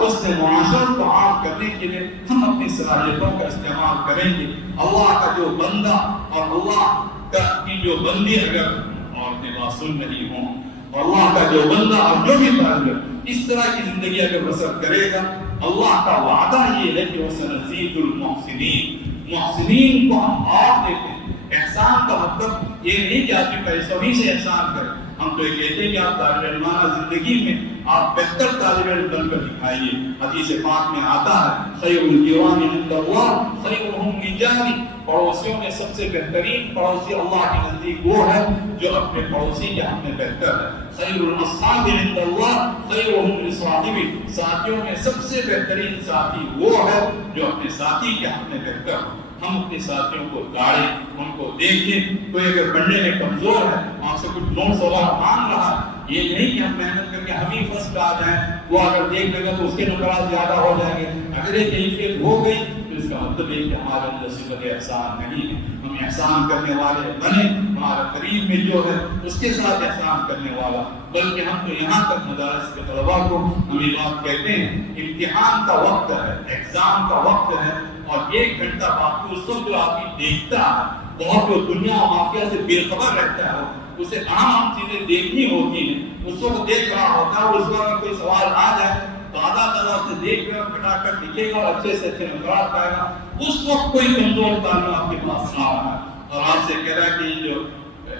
حسن معاشرت کو عام کرنے کے لیے ہم اپنی صلاحیتوں کا استعمال کریں گے۔ اللہ کا جو بندہ اور اللہ کی جو بندی اگر عورتیں بات سن رہی ہوں، اللہ کا جو بندہ اور جو بھی طالب اس طرح کی زندگی اگر بسر کرے گا، اللہ کا وعدہ یہ ہے کہ وَسَنَزِيدُ الْمُحْسِنِينَ، محسنین کو ہم اور دیتے ہیں۔ احسان کا مطلب یہ نہیں کہ آپ کی پیسوں ہی سے احسان کریں، ہم تو یہ کہتے ہیں کہ آپ طالب علمانہ زندگی میں آپ بہتر طالب علم بن کر دکھائیے۔ حدیث پاک میں آتا ہے خیر الجیران عند اللہ خیرهم لجاری، پڑوسیوں میں سب سے بہترین پڑوسی اللہ کے نزدیک وہ ہے جو اپنے پڑوسی کے حق میں بہتر ہے۔ خیر الاصحاب عند اللہ خیرهم لصاحبہ، ساتھیوں میں سب سے بہترین ساتھی وہ ہے جو اپنے ساتھی کے حق میں بہتر ہے۔ ہم اپنے ساتھیوں کو گاڑیں، ان کو دیکھیں، کوئی اگر پڑھنے میں کمزور ہے، آپ سے کچھ نوٹس وغیرہ مانگ رہا ہے، یہ نہیں کہ ہم محنت کر کے ہم ہی فرسٹ آ جائیں، وہ اگر دیکھ لے گا تو اس کے نمبرات زیادہ ہو جائیں گے۔ اگر یہ کیفیت ہو گئی تو اس کا مطلب ہے کہ ہمارے اندر صفت احسان نہیں ہے. ہم احسان کرنے والے بنے، ہمارا قریب میں جو ہے اس کے ساتھ احسان کرنے والا. بلکہ ہم تو یہاں تک مدارس کے طلباء کو ہم یہ بات کہتے ہیں، امتحان کا وقت ہے، ایگزام کا وقت ہے، اور 1 گھنٹہ باقی اس وقت جو آدمی دیکھتا ہے، بہت جو دنیا و مافیا سے بے خبر رہتا ہے، اسے عام چیزیں دیکھنی ہوتی ہیں، اس وقت دیکھ رہا ہوتا ہے. اس وقت کوئی سوال آ جائے تو آدھا سے دیکھ کر پٹا کر لکھے گا اور اچھے سے اچھے نمبرات پائے گا. اس وقت کوئی کمزور تعلیم آپ کے پاس آ رہا ہے اور آپ سے کہہ رہا ہے کہ یہ جو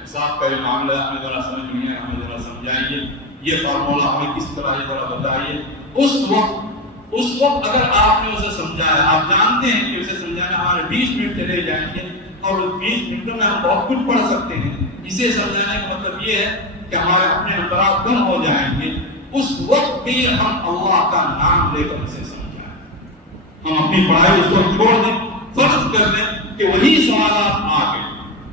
حساب کا جو معاملہ ہے ہمیں ذرا سمجھ نہیں ہے، ہمیں ذرا سمجھائیے، یہ فارمولہ ہمیں کس طرح ہے ذرا بتائیے. اس وقت اگر آپ نے اسے سمجھایا، آپ جانتے ہیں کہ اسے سمجھانا ہمارے 20 منٹ چلے جائیں گے اور اس 20 منٹوں میں ہم بہت کچھ پڑھ سکتے ہیں. اسے سمجھانے کا مطلب یہ ہے کہ ہمارے اپنے نمبرات کم ہو جائیں گے. اس وقت بھی ہم اللہ کا نام لے کر اسے سمجھائیں. ہم اپنی پڑھائی اس وقت چھوڑ دیں. فرض کر دیں کہ وہی سوالات آ گئے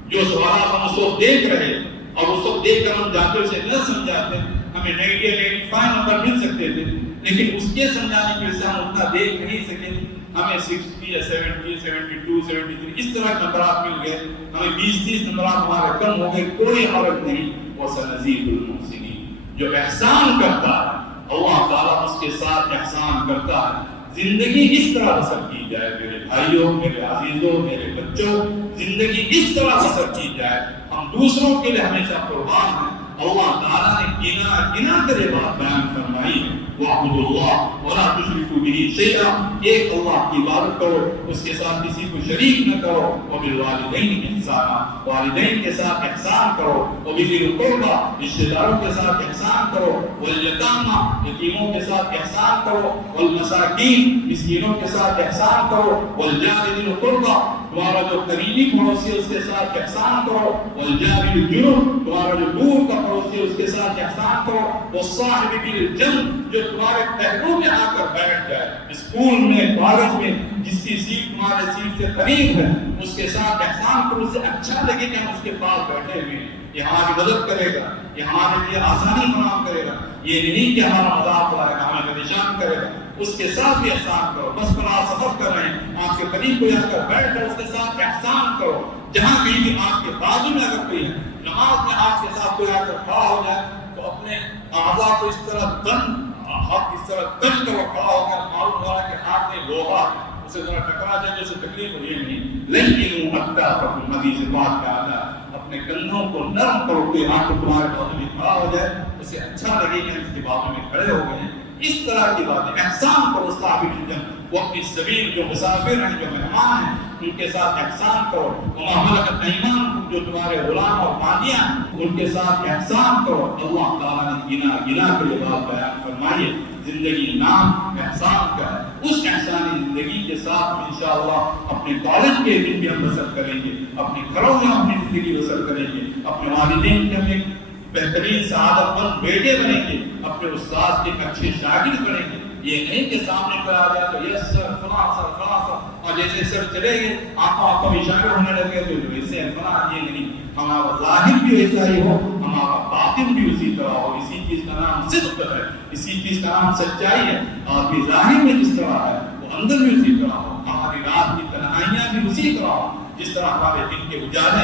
جو سوالات ہم اس وقت دیکھ رہے اور اس وقت دیکھ کر ہم جاتے اسے نہ سمجھاتے، ہمیں 90 85 نمبر مل سکتے تھے، لیکن اس کے سمجھانے کی وجہ سے ہم اتنا دیکھ نہیں سکے. ہمیں 60 یا 70 72 73 اس طرح کے نمبرات مل گئے. ہمیں 20 30 نمبرات ہمارے کم ہو گئے. کوئی حرج نہیں. وہ سنزید المحسنین، جو احسان کرتا ہے اللہ تعالیٰ اس کے ساتھ احسان کرتا ہے. زندگی اس طرح بسر کی جائے میرے بھائیوں، میرے عزیزوں، میرے بچوں، زندگی اس طرح بسر کی جائے. ہم دوسروں کے لیے ہمیشہ قربان ہیں. اللہ تعالیٰ نے گنا کر یہ بات بیان فرمائی ہے، وَاعْبُدُوا اللَّهَ وَلَا تُشْرِكُوا بِهِ شَيْئًا. ایک اللہ کی عبادت کرو، اس کے ساتھ کسی کو شریک نہ کرو. وَبِالْوَالِدَيْنِ إِحْسَانًا، والدین کے ساتھ احسان کرو. وَبِذِي الْقُرْبَىٰ، رشتہ داروں کے ساتھ احسان کرو. وَالْيَتَامَىٰ، یتیموں کے ساتھ احسان کرو. وَالْمَسَاکِینِ، مسکینوں کے ساتھ احسان کرو. وَالْجَارِ ذِي الْقُرْبَىٰ، تمہارا جو قریبی پڑوسی ہے اس کے ساتھ احسان کرو. وَالْجَارِ الْجُنُبِ، تمہارا جو دور کا پڑوسی ہے اس کے ساتھ احسان کرو. وَالصَّاحِبِ بِالْجَنبِ، جو تمہارے پہلو میں آ کر بیٹھ جائے، اسکول میں، کالج میں، جس کی سیٹ تمہارے سیٹ سے قریب ہے اس کے ساتھ احسان کرو. اسے اچھا لگے کہ ہم اس کے پاس بیٹھے ہوئے ہیں، یہ ہماری مدد کرے گا، یہ ہمارے لیے آسانی فراہم کرے گا. یہ نہیں کہ ہمارا مذاق اڑائے گا، ہمیں پریشان کرے گا. اس کے ساتھ بھی احسان کرو. بس پر آپ سفر کر رہے ہیں، آپ کے قریب کوئی آ کر بیٹھ کر اس کے ساتھ احسان کرو. جہاں کہیں بھی آپ کے بازو میں اگر کوئی ہے، نماز میں آپ کے ساتھ کوئی آ کر کھڑا ہو جائے تو اپنے اعضاء کو اس طرح ہاتھ اس طرح تن کر کھڑا ہو گیا، معلوم ہو رہا ہے کہ ہاتھ میں لوہا اسے ذرا ٹکرا جائے، اسے تکلیف ہوئی نہیں. لیکن حتیٰ فکم حدیث بات کا آتا ہے، اپنے کندھوں کو نرم کرو. کوئی آ کر تمہارے بازو میں کھڑا ہو جائے، اسے اچھا لگے کہ ہم اس کے بازو میں کھڑے ہو گئے ہیں. اس طرح کی باتیں احسان کرو. صاحب الجنب، وہ اپنی سبیل، جو مسافر ہیں، جو مہمان ہیں، ان کے ساتھ احسان کرو. وما ملکت ایمانکم، جو تمہارے غلام اور باندیاں ہیں، ان کے ساتھ احسان کرو. اللہ تعالیٰ نے گنا کے یہ بات بیان فرمائی ہے. زندگی نام احسان کا ہے. اس احسانی زندگی کے ساتھ انشاءاللہ اپنے کالج کے دن بھی ہم بسر کریں گے، اپنے گھروں میں اپنی زندگی بسر کریں گے، اپنے والدین کے ہم ایک بہترین سعادت مند بیٹے بنیں گے، اپنے استاد کے اچھے شاگرد بنیں گے. یہ نہیں کہ سامنے کوئی آ جائے تو یس سر فلاں سر فلاں سر، اور جیسے سر چلے گئے آپ کو اشارے ہونے لگے تو ویسے فلاں. یہ نہیں، ہمارا ظاہر بھی ایسا ہی ہو، ہمارا باطن بھی اسی طرح ہو. اسی چیز کا نام صدق ہے، اسی چیز کا نام سچائی ہے. آپ کی ظاہر میں جس طرح ہے وہ اندر بھی اسی طرح ہو. ہماری رات کی تنہائیاں بھی اسی طرح ہو. جس طرح ہمارے دن کے اجالے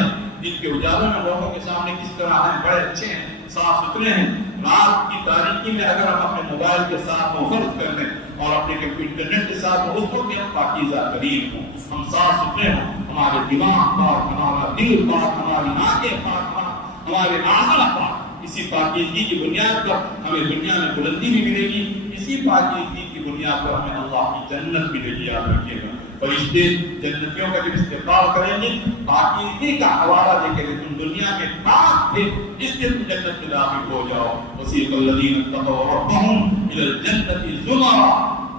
میں لوگوں کے سامنے کس طرح ہیں، بڑے اچھے ہیں، صاف ستھرے ہیں. رات کی تاریکی میں اگر ہم اپنے موبائل کے ساتھ منفرد کر دیں اور اپنے انٹرنیٹ کے ساتھ اس کو بھی ہم پاکیزہ ترین ہوں، ہم صاف ستھرے ہوں، ہمارے دماغ پاک، ہمارا دل پاک، ہماری آنکھیں پاک، ہمارے اعضاء پاک. اسی پاکیزگی کی بنیاد پر ہمیں دنیا میں بلندی بھی ملے گی. اسی پاکیزگی کی بنیاد پر ہمیں اللہ کی جنت بھی ملے گی. یاد رکھیے گا، فرشتے جنتیوں کا جب استقبال کریں گے پاکیزگی کا حوالہ دے کے تم دنیا میں پاک تھے اس لیے تم جنت میں داخل ہو جاؤ. وسیق الذین اتقوا ربهم الی الجنۃ زمرا،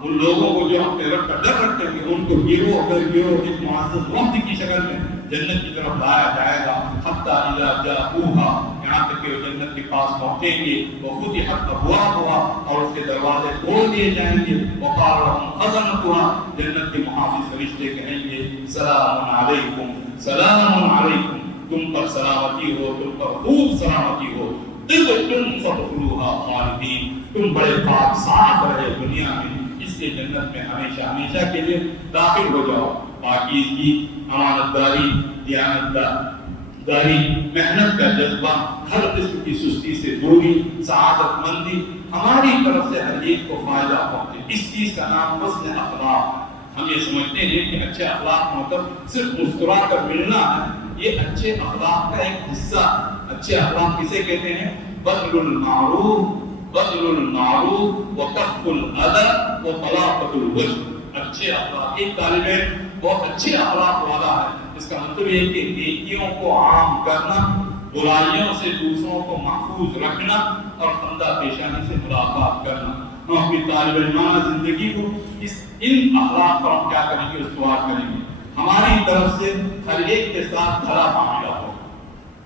ان لوگوں کو جو اپنے رب کا ڈر رکھتے ہیں ان کو گروہ در گروہ ایک معزز وفد کی شکل میں جنت کی طرف لایا جائے گا. حتی اذا جاءوها، یہاں تک کہ وہ جنت کے پاس پہنچیں گے. وفتحت ابوابها، اور اس کے دروازے کھول دیے جائیں گے. وقال لهم خزنتها، جنت کے محافظ فرشتے کہیں گے سلام علیکم، سلام علیکم، تم پر سلامتی ہو، تم پر خوب سلامتی ہو. طبتم فادخلوها خالدین، تم بڑے پاک صاف رہے دنیا میں، اس سے جنت میں ہمیشہ ہمیشہ کے لیے داخل ہو جاؤ۔ پاکیزگی، امانت داری، دیانت داری، محنت کا جذبہ، ہر قسم کی سستی سے دوری، سعادت مندی ہماری طرف سے ہر ایک کو فائدہ پہنچے، اس چیز کا نام حسن اخلاق ہے۔ ہم یہ سمجھتے ہیں کہ اچھے اخلاق مطلب صرف مسکرا کر ملنا ہے، یہ اچھے اخلاق کا ایک حصہ۔ اچھے اخلاق کسے کہتے ہیں؟ بذل المعروف وکف الاذى وطلاقۃ الوجه۔ اچھے اخلاق، ایک طالب علم بہت اچھے اخلاق والا ہے، اس کا مطلب یہ ہے کہ نیکیوں کو عام کرنا، برائیوں سے دوسروں کو محفوظ رکھنا اور خندہ پیشانی سے ملاقات کرنا۔ ہم اپنی طالب علمانہ زندگی کو ان اخلاق پر ہم کیا کریں گے؟ استوار کریں گے۔ ہماری طرف سے ہر ایک کے ساتھ بھلا معاملہ ہو،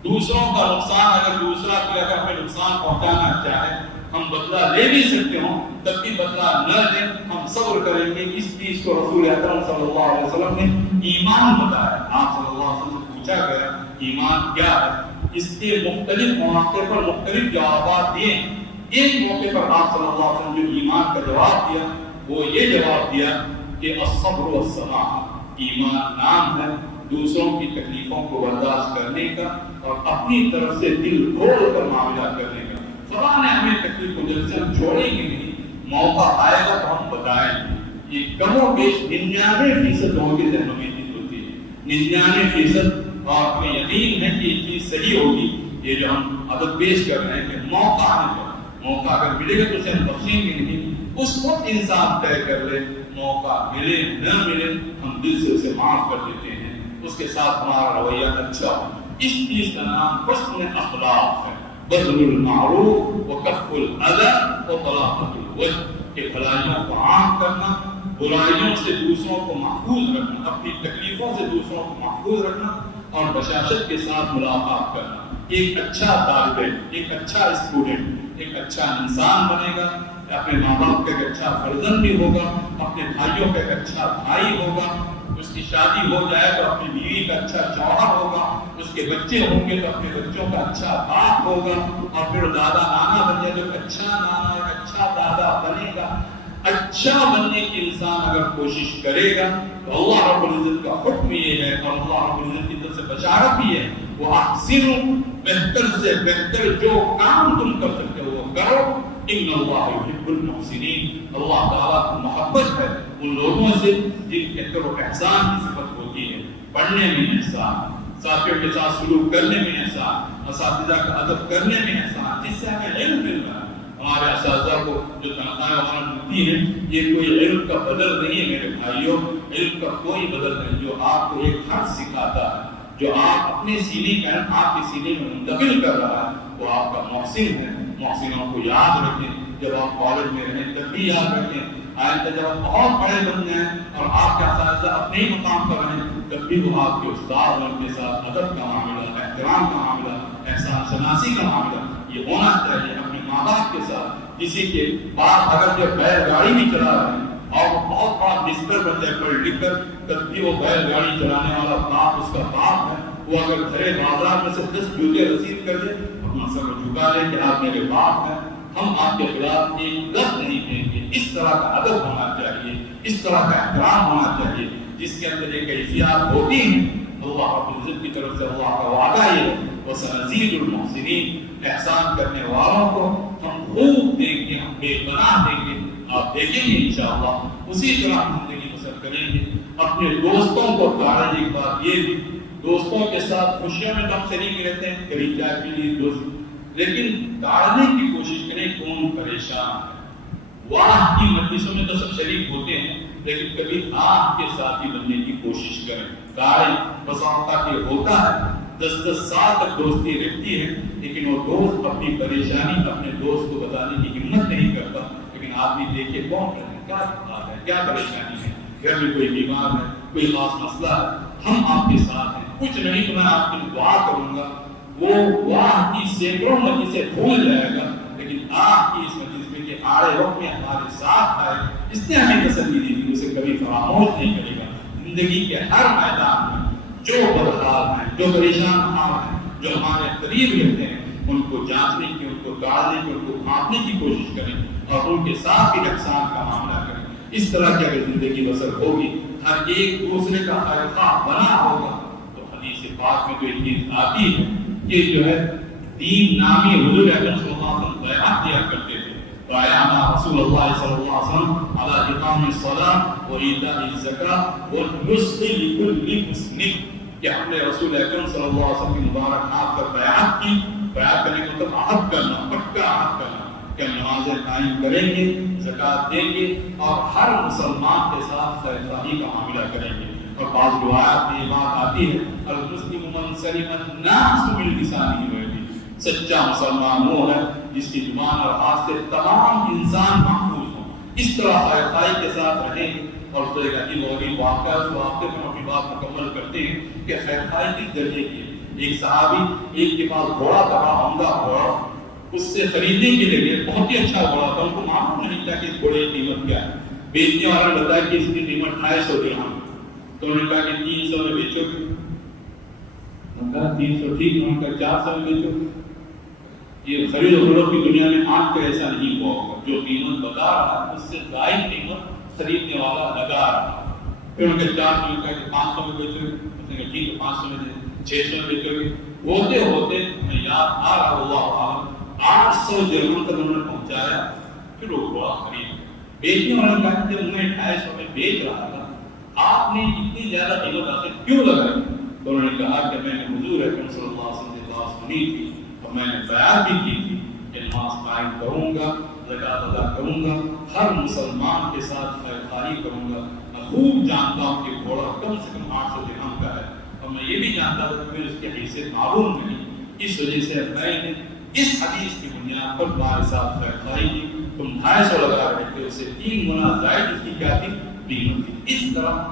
دوسروں کا نقصان، اگر دوسرا کوئی اگر ہمیں نقصان پہنچانا چاہے، ہم بدلہ لے بھی سکتے ہوں، تب بھی بدلہ نہ لیں، ہم صبر کریں گے۔ اس چیز کو رسول اکرم صلی اللہ علیہ وسلم نے ایمان بتایا۔ آپ صلی اللہ علیہ وسلم سے پوچھا گیا ایمان کیا ہے؟ اس کے مختلف مواقع پر مختلف جوابات دیے۔ ایک موقع پر آپ صلی اللہ علیہ وسلم جو ایمان کا جواب دیا وہ یہ جواب دیا کہ الصبر والسماحہ، ایمان نام ہے دوسروں کی تکلیفوں کو برداشت کرنے کا اور اپنی طرف سے دل کھول کر معاملہ کرنے کا۔ خدا نے ہمیں تکلیف کو جب سے ہم چھوڑیں گے نہیں، موقع آئے گا تو ہم بتائیں گے۔ یہ کم و بیش 99% لوگوں کے ذہنوں میں چیز ہوتی ہے، 99%، اور ہمیں یقین ہے کہ یہ چیز صحیح ہوگی۔ یہ جو ہم عدد پیش کر رہے ہیں کہ موقع آنے پر، موقع اگر ملے گا تو اسے ہم بخشیں گے نہیں، اس وقت انسان طے کر لے، موقع ملے نہ ملے ہم دل سے اسے معاف کر دیتے ہیں، اس کے ساتھ ہمارا رویہ اچھا ہو۔ اس چیز کا نام حسن اخلاق ہے۔ بذل المعروف وکف الاذى وطلاقۃ الوجه، کہ بھلائیوں کو عام کرنا، برائیوں سے دوسروں کو محفوظ رکھنا، اپنی تکلیفوں سے دوسروں کو محفوظ رکھنا اور بشاشت کے ساتھ ملاقات کرنا۔ ایک اچھا طالب علم، ایک اچھا اسٹوڈنٹ، ایک اچھا انسان بنے گا، اپنے ماں باپ کا ایک اچھا فرزند بھی ہوگا، اپنے بھائیوں کا ایک اچھا بھائی ہوگا، اس کی شادی ہو جائے تو اپنی بیوی کا اچھا شوہر ہوگا، اس کے بچے ہوں گے تو اپنے بچوں کا اچھا باپ ہوگا، اور پھر دادا نانا بن جائے تو ایک اچھا نانا، ایک اچھا دادا بنے گا۔ اچھا بننے کی انسان اگر کوشش کرے گا تو اللہ رب العزت کا حکم یہ ہے، اور اللہ رب العزت کی طرف سے بشارت بھی ہے، وہ احسنوا، بہتر سے بہتر جو کام تم کر سکتے ہو وہ کرو، ان اللہ یحب المحسنین، اللہ تعالیٰ کو محبت ہے ان لوگوں سے جن کے اندر وہ احسان کی صفت ہوتی ہے۔ پڑھنے میں احسان، ساتھیوں کے ساتھ سلوک کرنے میں احسان، اساتذہ کا ادب کرنے میں احسان، جس سے ہمیں علم مل رہا ہے۔ ہمارے اساتذہ کو جو تنخواہیں وغیرہ ملتی ہیں، یہ کوئی علم کا بدل نہیں ہے میرے بھائیوں، علم کا کوئی بدل نہیں۔ جو آپ کو ایک حرف سکھاتا ہے، جو آپ اپنے سینے کا علم آپ کے سینے میں منتقل کر رہا ہے، وہ آپ کا محسن ہے۔ محسنوں کو یاد رکھیں، جب آپ کالج میں رہیں تب بھی یاد رکھیں، آئندہ جب آپ بہت بڑے بن جائیں اور آپ کے اساتذہ اپنے ہی مقام پر رہیں تب بھی وہ آپ کے استاد ان کے ساتھ ادب کا معاملہ، احترام کا معاملہ، احسان شناسی کا معاملہ یہ ہونا چاہیے۔ اپنے ماں باپ کے ساتھ کسی کے باپ اگر جب بیل گاڑی بھی چلا رہے ہیں اور وہ بہت بڑا مسٹر بن جائے پڑھ لکھ کر، تب بھی وہ بیل گاڑی چلانے والا باپ اس کا باپ ہے، وہ اگر گھرے بازار میں سے 10 جوتے رسید کر دے اپنا سر جھکا لے کہ آپ میرے باپ ہیں، ہم آپ کے خلاف ایک لفظ نہیں دیں گے۔ اس طرح کا ادب ہونا چاہیے، اس طرح کا احترام ہونا چاہیے، جس کے اندر یہ کیفیات ہوتی ہیں۔ اللہ رب العزت کی طرف سے اللہ کا وعدہ یہ ہے وَسَنَزِيدُ الْمُحْسِنِينَ، احسان کرنے والوں کو ہم خوب دیں گے، ہم بے گناہ دیں گے۔ آپ دیکھیں گے انشاءاللہ اسی طرح ہم زندگی بسر کریں گے۔ اپنے دوستوں کو تارے، ایک بات یہ بھی، دوستوں کے ساتھ خوشیوں میں ہم شریک رہتے ہیں، کبھی چائے پی لی دوست، لیکن تارنے کی کوشش کریں کون پریشان ہے۔ واہ کی مجلسوں میں تو سب شریک ہوتے ہیں، لیکن کبھی آہ کے ساتھی بننے کی کوشش کریں۔ تارے بساطہ کے ہوتا ہے، 10 سال تک دوستی رہتی ہے، لیکن وہ دوست اپنی پریشانی اپنے دوست کو بتانے کی ہمت نہیں کرتا۔ لیکن آدمی دیکھے کون کرے، کیا بات ہے، کیا پریشانی ہے، گھر میں کوئی بیمار ہے، کوئی خاص مسئلہ ہے، ہم آپ کے ساتھ ہیں، کچھ نہیں تو میں آپ کی دعا کروں گا۔ وہ واہ کی سینکڑوں مجلسیں بھول جائے گا، لیکن آپ کی اس مجلس میں کہ آڑے وقت میں ہمارے ساتھ آئے، اس نے ہمیں تسلی دی تھی، اسے کبھی فراموش نہیں کرے گا۔ زندگی کے ہر میدان میں جو بدحال ہیں، جو پریشان حال ہیں، جو ہمارے قریب رہتے ہیں، ان کو جانچنے کی، ان کو ٹالنے کی، ان کو بھانپنے کی کوشش کریں اور ان کے ساتھ بھی احسان کا معاملہ کریں۔ اس طرح کی اگر زندگی بسر ہوگی، ہر ایک دوسرے کا خیر خواہ بنا ہوگا، تو حدیث پاک میں تو ایک چیز آتی ہے کہ جو ہے دین نامی حضور اکرم صلی اللہ علیہ وسلم بیعت دیا کرتے تھے، بایعنا رسول اللہ صلی اللہ علیہ وسلم علی اقام الصلاۃ و ایتاء الزکاۃ والنصح لکل مسلم، کہ ہم نے رسول اکرم صلی اللہ علیہ وسلم کی مبارک ہاتھ پر بیعت کی. بیعت کرنے کا مطلب عہد کرنا، پکا عہد کرنا کہ ہم نمازیں قائم کریں گے، زکوٰۃ دیں گے اور ہر مسلمان کے ساتھ خیر خواہی کا معاملہ کریں گے. اور بعض روایات میں یہ بات آتی ہے المسلم من سلم الناس من لسانه ویدیہ، سچا مسلمان وہ ہے جس کی زبان اور ہاتھ سے تمام انسان محفوظ ہوں. اس طرح خیر خواہی کے ساتھ رہیں. اور اس طرح کا عجیب و غریب واقعہ، اس واقعے میں اپنی بات مکمل کرتے ہیں کہ خیر خواہی کس درجے کی ہے. ایک صحابی، ایک کے پاس گھوڑا تھا، عمدہ گھوڑا، اس سے خریدنے کے لیے بہت ہی اچھا گھوڑا تھا، ان کو معلوم نہیں تھا کہ اس گھوڑے کی قیمت کیا ہے. بیچنے والا نے بتایا کہ اس کی قیمت 250 درہم. تو انہوں نے کہا کہ 300 میں بیچو گے؟ انہوں نے کہا 300 ٹھیک. انہوں نے کہا 400 میں بیچو گے؟ یہ خرید و فروخت کی دنیا میں آج تو ایسا نہیں ہوا ہوگا، جو قیمت بتا رہا ہے اس سے زائد قیمت خریدنے والا لگا رہا ہے. پھر ان کے 400 میں کہا کہ 500 میں بیچو گے؟ اس نے کہا ٹھیک ہے 500 میں دے، 600 میں بیچو گے؟ ہوتے ہوتے میں یاد آ رہا اللہ 800 درہم تک انہوں نے پہنچایا. پھر وہ گھوڑا خرید. بیچنے والا کہا کہ میں 250 میں بیچ رہا تھا، آپ نے اتنی زیادہ قیمت آخر کیوں لگائی؟ تو انہوں نے کہا کہ میں نے حضور اکرم صلی اللہ علیہ وسلم سے بات سنی تھی اور میں نے بیعت بھی کی تھی کہ نماز قائم کروں گا، زکوٰۃ ادا کروں گا، ہر مسلمان کے ساتھ خیر خواہی کروں گا. میں خوب جانتا ہوں کہ گھوڑا کم سے کم 800 درہم کا ہے، اور میں یہ بھی جانتا ہوں کہ مجھے اس کی حیثیت معلوم نہیں. اس وجہ سے میں نے اس حدیث کی بنیاد پر تمہارے ساتھ خیر خواہی کی. تم 250 لگا رہے تھے، اس سے 3 گنا زائد اس کی کیا تھی؟ قیمت تھی. اس طرح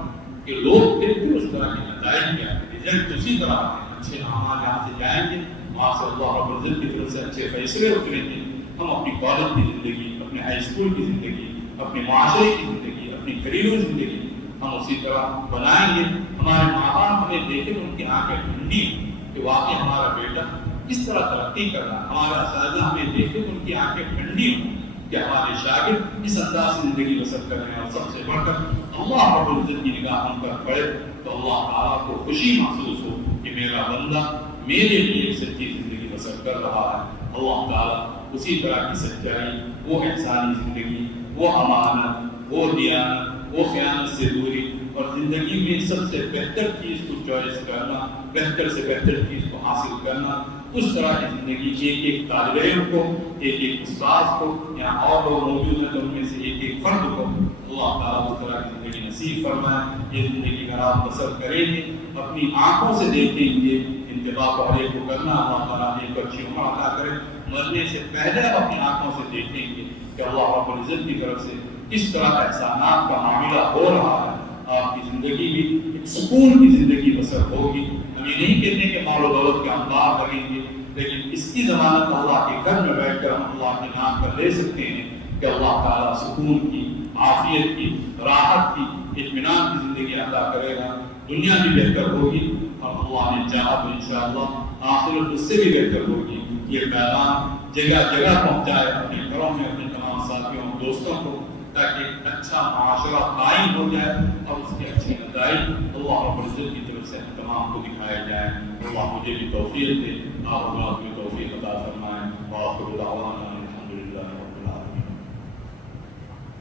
کہ لوگ پھر اس طرح کے نتائج کیا ہیں، رزلٹ اسی طرح آتے ہیں. اچھے اعمال یہاں سے جائیں گے، وہاں سے اللہ رب العزت کی طرف سے اچھے فیصلے اتریں گے. ہم اپنی کالج کی زندگی، اپنے ہائی اسکول کی زندگی، اپنے معاشرے کی زندگی، اپنی گھریلو زندگی ہم اسی طرح بنائیں گے. ہمارے ماں باپ ہمیں دیکھیں ان کی آنکھیں ٹھنڈی کہ واقعی ہمارا بیٹا اس طرح ترقی کر رہا ہے. ہمارا اساتذہ ہمیں دیکھیں ان کی آنکھیں ٹھنڈی ہوں کہ ہمارے شاگرد اس انداز سے زندگی بسر کر رہے ہیں. اور سب سے بڑھ کر اللہ رب العزت کی نگاہ ہم پر پڑے تو اللہ تعالیٰ کو خوشی محسوس ہو کہ میرا بندہ میرے لیے ایک سچی زندگی بسر کر رہا ہے. اللہ تعالیٰ اسی طرح کی سچائی، وہ انسانی زندگی، وہ امانت، وہ دیانت، وہ خیانت سے دوری، اور زندگی میں سب سے بہتر چیز کو چوائس کرنا، بہتر سے بہتر چیز کو حاصل کرنا، اس طرح کی زندگی ایک ایک طالب علم کو، ایک ایک استاد کو، یہاں اور لوگ موجود ہیں تو ان میں سے ایک ایک فرد کو اللہ تعالیٰ اس طرح کی زندگی نصیب فرمائے. یہ زندگی اگر آپ بسر کریں گے، اپنی آنکھوں سے دیکھیں گے، انتباہ پہلے کو کرنا، اللہ تعالیٰ ایک اچھی عمر عطا کرے. مرنے سے پہلے آپ اپنی آنکھوں سے دیکھیں گے کہ اللہ رب العزت کی طرف سے کس طرح احسانات کا معاملہ ہو رہا ہے. آپ کی زندگی بھی ایک سکون کی زندگی بسر ہوگی. ہم یہ نہیں کہتے کہ مال و دولت کے انبار لگیں گے، لیکن اس کی ضمانت اللہ کے گھر میں بیٹھ کر ہم اللہ کے نام پر لے سکتے ہیں کہ اللہ تعالیٰ سکون کی، عافیت کی، راحت کی، اطمینان کی زندگی عطا کرے گا. دنیا بھی بہتر ہوگی اور اللہ نے چاہا تو انشاءاللہ آخرت اس سے بھی بہتر ہوگی. یہ پیغام جگہ جگہ پہنچائے اپنے گھروں میں اپنے تمام ساتھیوں دوستوں کو، تاکہ اچھا معاشرہ قائم ہو جائے اور اس کے اچھے نتائج اللہ رب العزت کی طرف سے ہم تمام کو دکھائے جائیں. اللہ مجھے بھی توفیق دے، آپ کو توفیق عطا فرمائیں. وآخر دعوانا